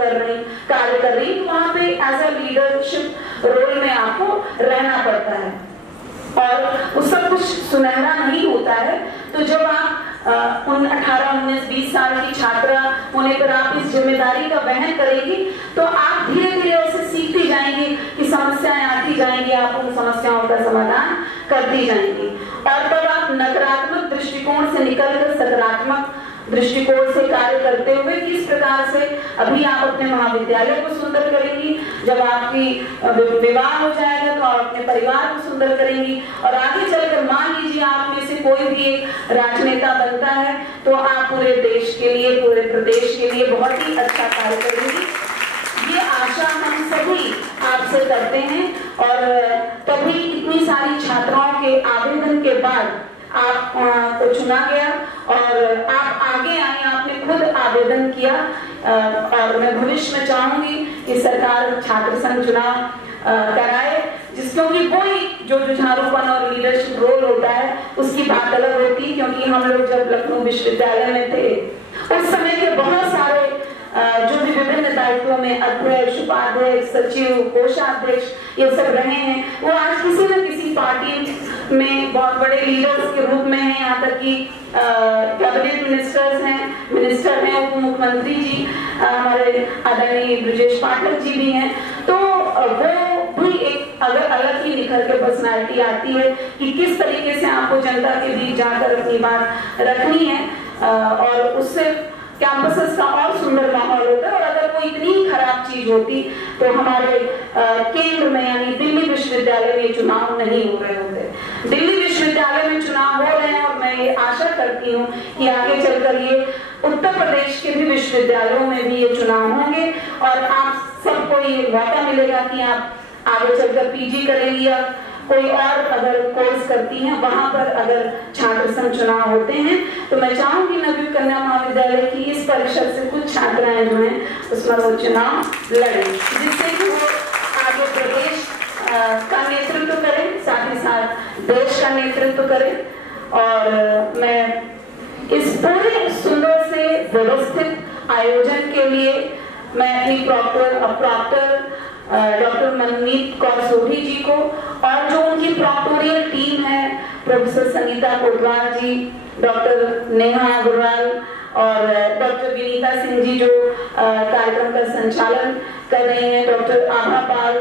कार्य कर रही तो वहाँ पे एज अ लीडरशिप रोल में आपको रहना पड़ता है और उस सब कुछ सुनहरा नहीं होता है। तो जब आप 18, 19, 20 साल की छात्रा होने पर आप इस जिम्मेदारी का वहन करेंगी तो आप धीरे धीरे ऐसे सीखती जाएंगी कि समस्याएं आती जाएंगी, आप उन समस्याओं का समाधान करती जाएंगी और तब आप नकारात्मक दृष्टिकोण से निकलकर सकारात्मक दृष्टिकोण से कार्य करते हुए किस प्रकार से अभी आप अपने महाविद्यालय को सुंदर करेंगी, जब आपकी विवाह हो जाएगा तो आप अपने परिवार को सुंदर करेंगी और आगे चलकर मान लीजिए आप में से कोई भी एक राजनेता बनता है तो आप पूरे देश के लिए, पूरे प्रदेश के लिए बहुत ही अच्छा कार्य करेंगी। ये आशा हम सभी आपसे करते हैं और तभी इतनी सारी छात्राओं के आवेदन के बाद आपको चुना गया और आप आगे आए, आपने खुद आवेदन किया और मैं भविष्य में चाहूंगी कि सरकार छात्र संघ चुनाव कराए, क्योंकि वही जो जुझारूपन और लीडरशिप रोल होता है उसकी बात अलग होती है। क्योंकि हम लोग जब लखनऊ विश्वविद्यालय में थे उस समय के बहुत सारे जो भी विभिन्न दायित्वों में अध्यक्ष, उपाध्यक्ष, सचिव, कोषाध्यक्ष ये सब रहे हैं, वो आज किसी न किसी पार्टी में बहुत बड़े लीडर्स के रूप में हैं। यहाँ तक कि कैबिनेट मिनिस्टर हैं, उप मुख्यमंत्री जी हमारे आदरणीय ब्रजेश पाठक जी भी हैं। तो वो भी एक अलग ही निखर के पर्सनालिटी आती है कि किस तरीके से आपको जनता के बीच जाकर अपनी बात रखनी है और उससे कैंपसेस का और सुंदर माहौल होता है। और अगर कोई इतनी खराब चीज होती तो हमारे केंद्र में यानी दिल्ली विश्वविद्यालय में चुनाव नहीं हो रहे होते। दिल्ली विश्वविद्यालय में चुनाव हो रहे हैं और मैं ये आशा करती हूँ कि आगे चलकर ये उत्तर प्रदेश के भी विश्वविद्यालयों में भी ये चुनाव होंगे और आप सबको ये मौका मिलेगा कि आप आगे चलकर पीजी करेंगी या कोई और अगर कोर्स करती हैं, वहां पर अगर छात्र संघ चुनाव होते हैं तो मैं चाहूंगी नवयुग कन्या महाविद्यालय की इस परीक्षा से कुछ छात्राएं जो हैं उसमें वो चुनाव लड़े, जिससे कि वो आगे प्रदेश का नेतृत्व करें, साथ ही साथ देश का नेतृत्व करें। और मैं इस पूरे सुंदर से व्यवस्थित आयोजन के लिए मैं अपनी प्रॉक्टर डॉक्टर मनमीत कौर सोढ़ी जी को और जो उनकी प्रॉक्टोरियल टीम है, प्रोफेसर संगीता कोटवाल जी, डॉक्टर नेहा अग्रवाल और डॉक्टर विनीता सिंह जी जो कार्यक्रम का संचालन कर रही हैं, डॉक्टर आभा पाल,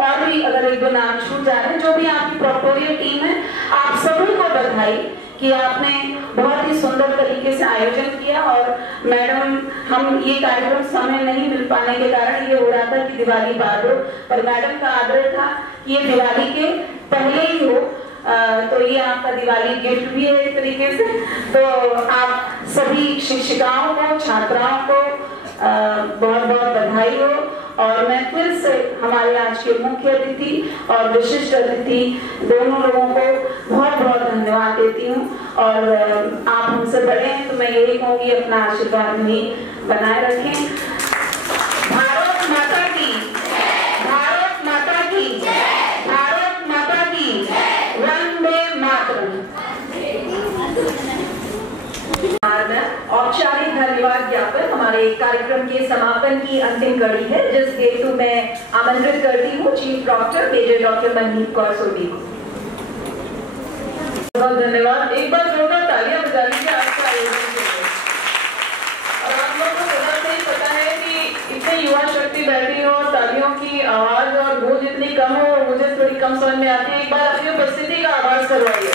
और भी अगर एक दो नाम छूट जा रहे हैं, जो भी आपकी प्रॉक्टोरियल टीम है, आप सभी को बधाई कि आपने बहुत ही सुंदर तरीके से आयोजन किया। और मैडम, हम ये कार्यक्रम समय नहीं मिल पाने के कारण ये हो रहा था कि दिवाली बाद हो, पर मैडम का आग्रह था कि ये दिवाली के पहले ही हो, तो ये आपका दिवाली गिफ्ट भी है एक तरीके से। तो आप सभी शिक्षिकाओं को, छात्राओं को बहुत बहुत बधाई हो। और मैं फिर से हमारे आज के मुख्य अतिथि और विशिष्ट अतिथि दोनों लोगों को बहुत बहुत धन्यवाद देती हूँ। और आप हमसे बड़े हैं तो मैं यही कहूँगी, अपना आशीर्वाद भी बनाए रखें। भारत माता की, भारत माता की, भारत माता की, वंदे मातरम। औपचारिक धन्यवाद ज्ञापन हमारे कार्यक्रम के समापन की अंतिम कड़ी है, जिस हेतु मैं आमंत्रित करती हूँ चीफ प्रॉक्टर मेजर डॉक्टर मनमीत कौर सोढ़ी को। बहुत धन्यवाद। एक बार जोरदार तालियां बजा लीजिए आपका आयोजन के लिए। और आप लोगों को पता से ही पता है कि इतने युवा शक्ति बैठी हो, तालियों की आवाज और गूंज इतनी कम हो, मुझे थोड़ी कम समझ में आती है। एक बार अपनी उपस्थिति का आवाज करवाइए।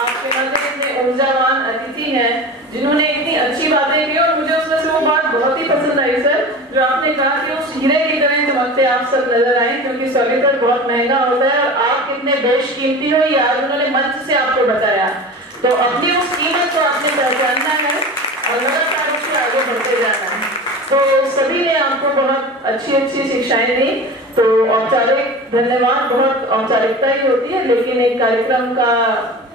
आपके मध्य इतने ऊर्जावान अतिथि हैं जिन्होंने इतनी अच्छी बातें की, और मुझे उसमें से वो बात बहुत ही पसंद आई सर, जो आपने कहा कि उस हीरे की तरह चमकते आप सब नजर आए, क्योंकि सॉलिटर बहुत महंगा होता है और आप कितने बेशकीमती हो ये आज उन्होंने मंच से आपको बताया। तो अपनी उस कीमत को आपने पहचानना है और लगातार उससे आगे बढ़ते जाना है। तो सभी ने आपको बहुत अच्छी अच्छी शिक्षाएं दी। तो औपचारिक धन्यवाद बहुत औपचारिकता ही होती है, लेकिन एक कार्यक्रम का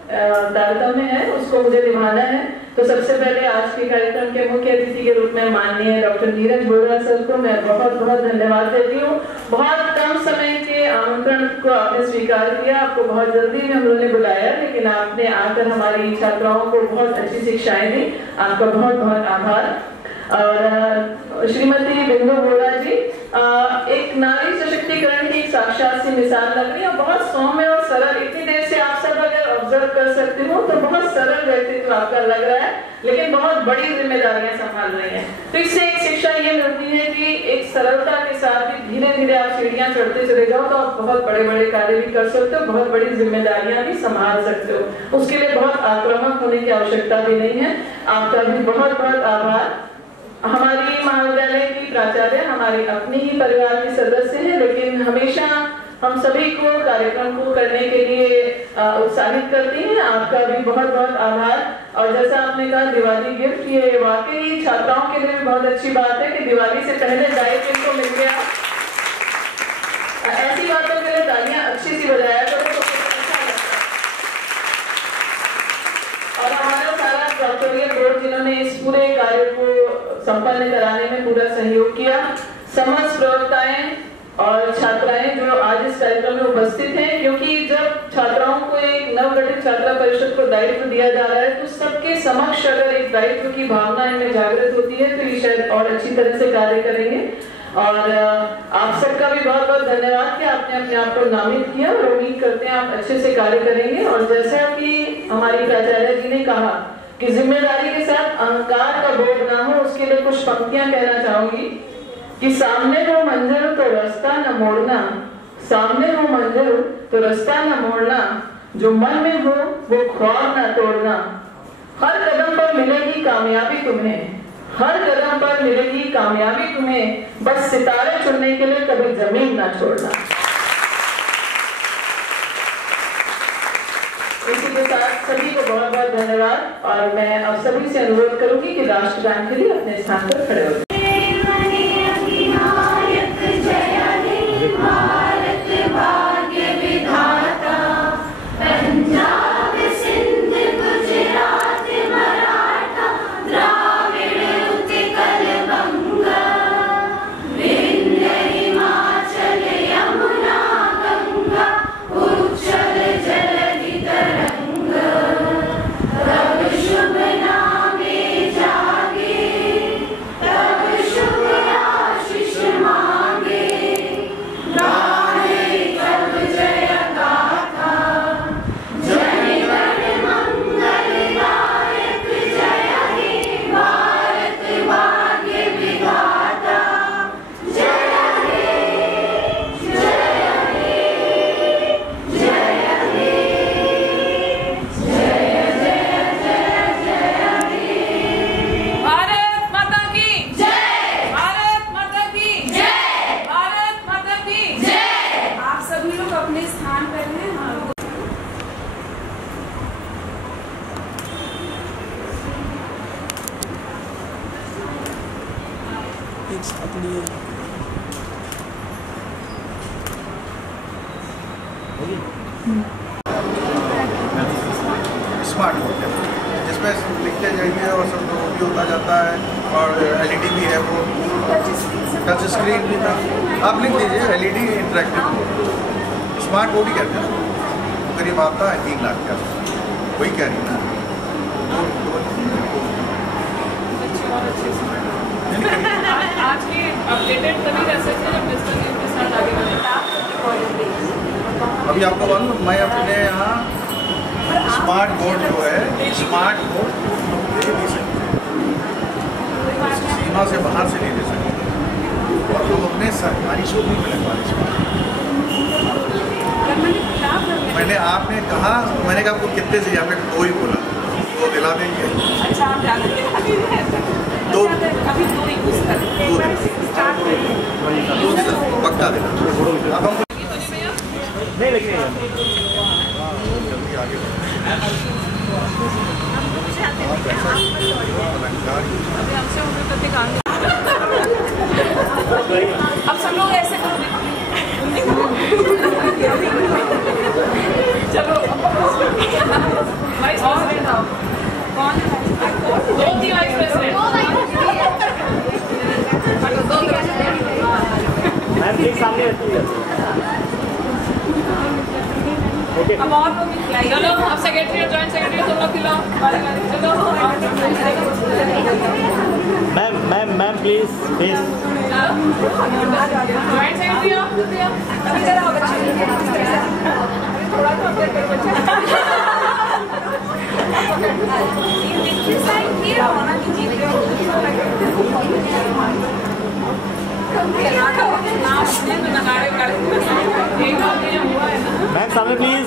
तारतम्य है, उसको मुझे निभाना है। तो सबसे पहले आज के कार्यक्रम के मुख्य अतिथि के रूप में माननीय डॉक्टर नीरज बोरा सर को मैं बहुत बहुत धन्यवाद देती हूँ। बहुत कम समय के आमंत्रण को आपने स्वीकार किया, आपको बहुत जल्दी में हम लोगों ने बुलाया, लेकिन आपने आकर हमारी छात्राओं को बहुत अच्छी शिक्षाएं दी, आपका बहुत बहुत आभार। और श्रीमती बिंदु बोरा जी एक नारी सशक्तिकरण की साक्षात सी मिसाल लग रही है, और बहुत सौम्य और सरल। इतनी देर से आप सब अगर ऑब्जर्व कर सकते हो तो बहुत सरल व्यक्तित्व आपका लग रहा है, लेकिन बहुत बड़ी जिम्मेदारियां संभाल रही हैं। तो इससे एक शिक्षा ये मिलती है कि एक सरलता के साथ ही धीरे धीरे आप सीढ़ियां चढ़ते चले जाओ तो आप बहुत बड़े बड़े कार्य भी कर सकते हो, बहुत बड़ी जिम्मेदारियां भी संभाल सकते हो। उसके लिए बहुत आक्रामक होने की आवश्यकता भी नहीं है। आपका भी बहुत बहुत आभार। हमारी महाविद्यालय की प्राचार्य हमारी अपनी ही परिवार के सदस्य हैं, लेकिन हमेशा हम सभी को कार्यक्रम को करने के लिए उत्साहित करती हैं। आपका भी बहुत बहुत आभार। और जैसा आपने कहा दिवाली गिफ्ट, ये वाकई छात्राओं के लिए भी बहुत अच्छी बात है कि दिवाली से पहले दायित्व इनको मिल गया। ऐसी बातों के लिए तालियां अच्छी सी बजाया करो तो अच्छा लगता है। और हमारा सारा डॉक्टोरियल बोर्ड जिन्होंने इस पूरे कार्य को संपन्न कराने में पूरा सहयोग किया, समस्त प्रवक्ताएं और छात्राएं जो आज इस कार्यक्रम में उपस्थित हैं, क्योंकि जब छात्राओं को एक नवगठित छात्रा परिषद को दायित्व दिया जा रहा है तो सबके समक्ष अगर एक दायित्व की भावना इनमें जागृत होती है तो ये शायद और अच्छी तरह से कार्य करेंगे। और आप सबका भी बहुत बहुत धन्यवाद कि आपने अपने आप को नामित किया, और उम्मीद करते हैं आप अच्छे से कार्य करेंगे। और जैसा कि हमारी प्राचार्य जी ने कहा कि जिम्मेदारी के साथ अहंकार का बोध ना हो, उसके लिए कुछ पंक्तियां कहना चाहूंगी कि सामने हो मंजिल तो रास्ता न मोड़ना, सामने हो मंजिल तो रास्ता न मोड़ना, जो मन में हो वो ख्वाब न तोड़ना, हर कदम पर मिलेगी कामयाबी तुम्हें, हर कदम पर मिलेगी कामयाबी तुम्हें, बस सितारे चुनने के लिए कभी जमीन ना छोड़ना। इसी के साथ सभी को बहुत बहुत धन्यवाद। और मैं अब सभी से अनुरोध करूंगी कि राष्ट्रगान के लिए अपने स्थान पर खड़े हो। Guru स्मार्ट बोर्ड है जिसमें लिखते जाइए और सब वो भी होता जाता है, और एलईडी भी है, वो टच स्क्रीन भी था। आप लिख दीजिए LED interactive board, smart board ही कहते हैं। करीब आता है 3 लाख का, वही कह रही है ना। आज के अपडेटेड तभी रह सकते हैं जब मिस्टर न्यूज़ के साथ आगे बढ़े। अभी आपको मालूम, मैं अपने यहाँ स्मार्ट बोर्ड जो है, स्मार्ट बोर्ड दे नहीं सकते, सीमा से बाहर से नहीं दे सकते, और हम अपने सरकारी स्कूल में लगवा सकते। मैंने आपने कहा, मैंने कहा आपको कितने चाहिए, आपने 2 ही बोला, तो दिला देंगे। अच्छा, आप ज़्यादा दो अभी 2 ही कुछ कर पक्का देना। अब हम नहीं लेकिन जल्दी आगे अब सब लोग ऐसे करोगे। चलो वाइस प्रेसिडेंट आओ। कौन है? 2 थी वाइस प्रेसिडेंट। मैम प्लीज सामने रखिए। ओके अब और लोग भी खिलाइए। चलो अब सेक्रेटरी और जॉइंट सेक्रेटरी तुम लोग खिलाओ। चलो ma'am please please. Joint secretary आओ। अभी जरा बच्चे थोड़ा तो अपडेट करो बच्चे। मैम सामने प्लीज।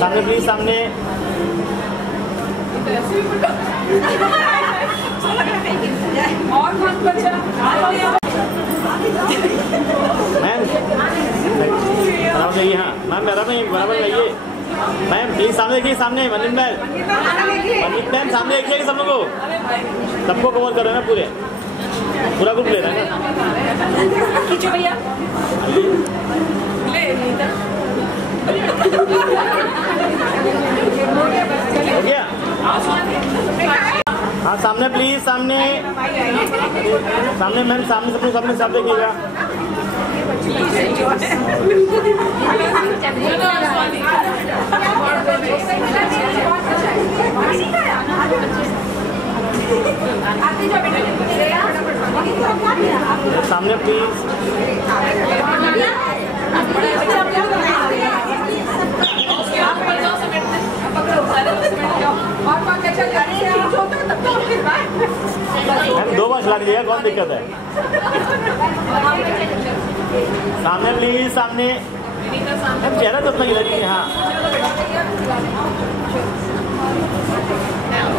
सामने प्लीज, सामने। और कौन बचा? मैम बराबर जाइए। हाँ मैम बराबर जाइए। मैम प्लीज सामने देखिए, सामने मनदीप मैम सामने देखिए सब लोगों को, सबको कवर कर रहे हैं ना, पूरा ग्रुप ले रहे हैं ना। खींचो भैया। ले हो गया। हाँ सामने प्लीज, सामने मैम, सामने सब लोग सामने सब देखिएगा। सामने प्लीज। मैम 2 बार चला दीजिएगा, कौन दिक्कत है। सामने प्लीज, सामने। मैम चेहरा तो अपना गिरा दीजिए। हाँ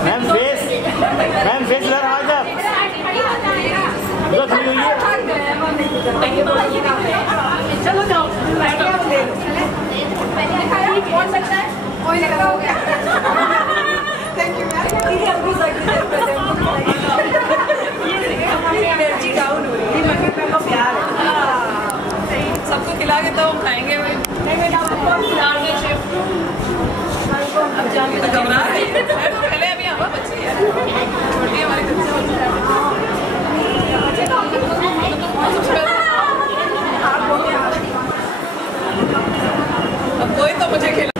मैम फेस इधर आ जाओ, उधर खड़ी हुई है। चलो जाओ। कौन सकता है? कोई लगा हो गया। Thank you ma'am. Energy down हो रही है, का प्यार है। सबको खिला के तो हम खाएंगे भाई। अब जाके तो घबरा रही है। पहले अभी हवा बची है, छोटी हमारी अब कोई तो मुझे खिला।